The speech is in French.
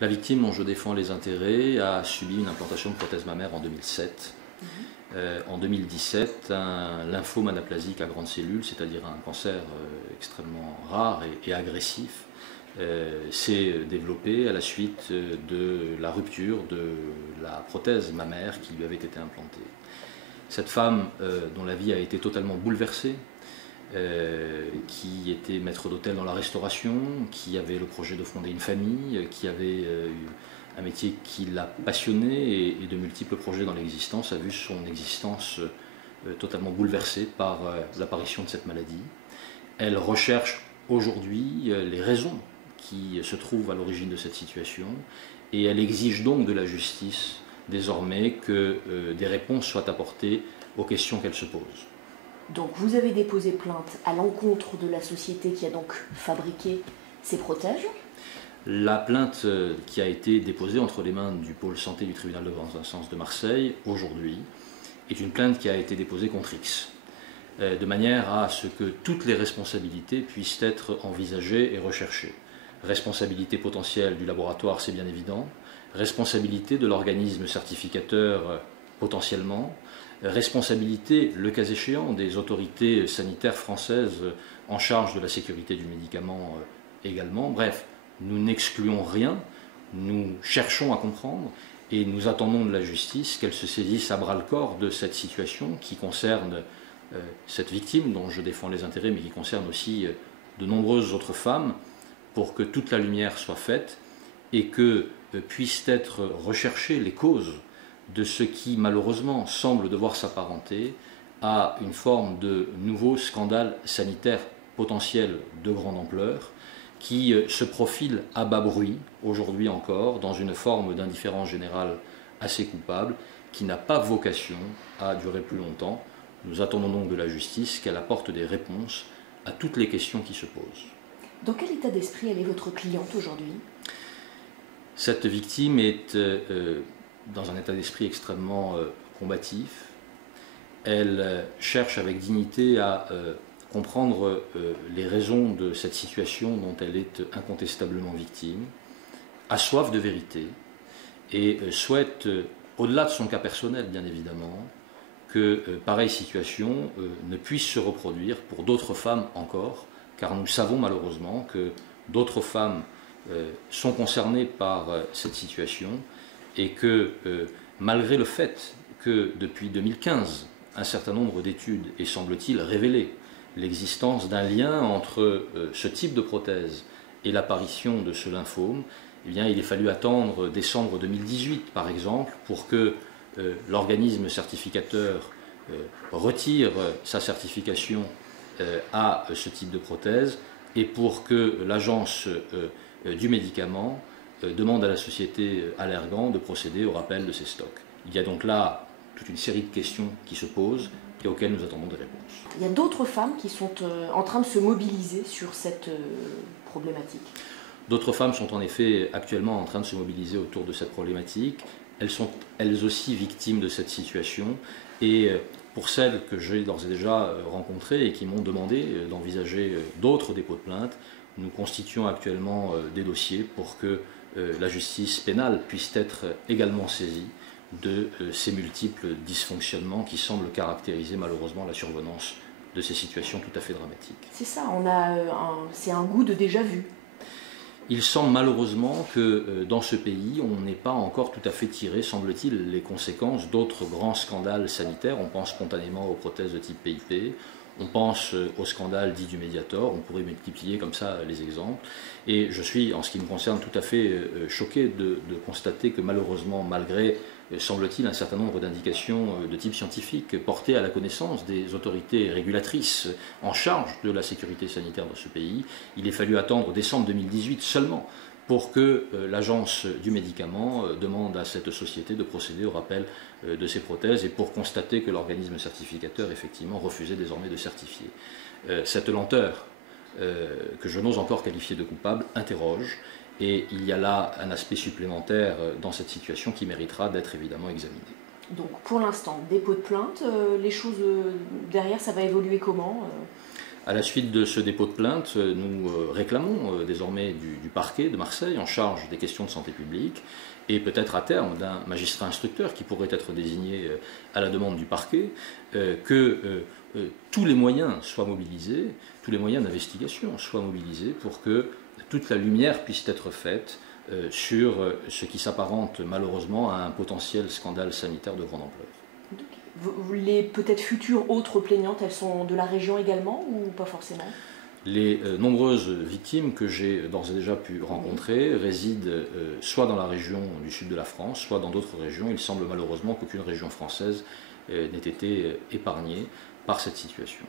La victime dont je défends les intérêts a subi une implantation de prothèse mammaire en 2007. En 2017, un lymphome anaplasique à grandes cellules, c'est-à-dire un cancer extrêmement rare et agressif, s'est développé à la suite de la rupture de la prothèse mammaire qui lui avait été implantée. Cette femme, dont la vie a été totalement bouleversée, qui était maître d'hôtel dans la restauration, qui avait le projet de fonder une famille, qui avait un métier qui l'a passionné et de multiples projets dans l'existence, a vu son existence totalement bouleversée par l'apparition de cette maladie. Elle recherche aujourd'hui les raisons qui se trouvent à l'origine de cette situation et elle exige donc de la justice désormais que des réponses soient apportées aux questions qu'elle se pose. Donc vous avez déposé plainte à l'encontre de la société qui a donc fabriqué ces prothèses. La plainte qui a été déposée entre les mains du pôle santé du tribunal de grande instance de Marseille aujourd'hui est une plainte qui a été déposée contre X, de manière à ce que toutes les responsabilités puissent être envisagées et recherchées. Responsabilité potentielle du laboratoire, c'est bien évident. Responsabilité de l'organisme certificateur, potentiellement. Responsabilité, le cas échéant, des autorités sanitaires françaises en charge de la sécurité du médicament également. Bref, nous n'excluons rien, nous cherchons à comprendre et nous attendons de la justice qu'elle se saisisse à bras-le-corps de cette situation qui concerne cette victime dont je défends les intérêts, mais qui concerne aussi de nombreuses autres femmes, pour que toute la lumière soit faite et que puissent être recherchées les causes de ce qui malheureusement semble devoir s'apparenter à une forme de nouveau scandale sanitaire potentiel de grande ampleur qui se profile à bas bruit aujourd'hui encore dans une forme d'indifférence générale assez coupable qui n'a pas vocation à durer plus longtemps. Nous attendons donc de la justice qu'elle apporte des réponses à toutes les questions qui se posent. Dans quel état d'esprit elle est votre cliente aujourd'hui ? Cette victime est dans un état d'esprit extrêmement combatif. Elle cherche avec dignité à comprendre les raisons de cette situation dont elle est incontestablement victime, a soif de vérité et souhaite, au-delà de son cas personnel bien évidemment, que pareille situation ne puisse se reproduire pour d'autres femmes encore, car nous savons malheureusement que d'autres femmes sont concernées par cette situation et que malgré le fait que depuis 2015, un certain nombre d'études aient semble-t-il révélé l'existence d'un lien entre ce type de prothèse et l'apparition de ce lymphome, eh bien, il a fallu attendre décembre 2018 par exemple pour que l'organisme certificateur retire sa certification à ce type de prothèse et pour que l'agence du médicament demande à la société Allergan de procéder au rappel de ses stocks. Il y a donc là toute une série de questions qui se posent et auxquelles nous attendons des réponses. Il y a d'autres femmes qui sont en train de se mobiliser sur cette problématique. D'autres femmes sont en effet actuellement en train de se mobiliser autour de cette problématique. Elles sont elles aussi victimes de cette situation et pour celles que j'ai d'ores et déjà rencontrées et qui m'ont demandé d'envisager d'autres dépôts de plainte, nous constituons actuellement des dossiers pour que la justice pénale puisse être également saisie de ces multiples dysfonctionnements qui semblent caractériser malheureusement la survenance de ces situations tout à fait dramatiques. C'est ça, c'est un goût de déjà-vu. Il semble malheureusement que dans ce pays, on n'ait pas encore tout à fait tiré, semble-t-il, les conséquences d'autres grands scandales sanitaires. On pense spontanément aux prothèses de type PIP, on pense au scandale dit du Mediator, on pourrait multiplier comme ça les exemples. Et je suis, en ce qui me concerne, tout à fait choqué de constater que malheureusement, malgré, semble-t-il, un certain nombre d'indications de type scientifique portées à la connaissance des autorités régulatrices en charge de la sécurité sanitaire dans ce pays, il a fallu attendre décembre 2018 seulement pour que l'agence du médicament demande à cette société de procéder au rappel de ces prothèses et pour constater que l'organisme certificateur effectivement refusait désormais de certifier. Cette lenteur, que je n'ose encore qualifier de coupable, interroge et il y a là un aspect supplémentaire dans cette situation qui méritera d'être évidemment examiné. Donc pour l'instant, dépôt de plainte, les choses derrière, ça va évoluer comment ? À la suite de ce dépôt de plainte, nous réclamons désormais du parquet de Marseille en charge des questions de santé publique et peut-être à terme d'un magistrat instructeur qui pourrait être désigné à la demande du parquet, que tous les moyens soient mobilisés, tous les moyens d'investigation soient mobilisés pour que toute la lumière puisse être faite sur ce qui s'apparente malheureusement à un potentiel scandale sanitaire de grande ampleur. Les peut-être futures autres plaignantes, elles sont de la région également ou pas forcément? Les nombreuses victimes que j'ai d'ores et déjà pu rencontrer résident soit dans la région du sud de la France, soit dans d'autres régions. Il semble malheureusement qu'aucune région française n'ait été épargnée par cette situation.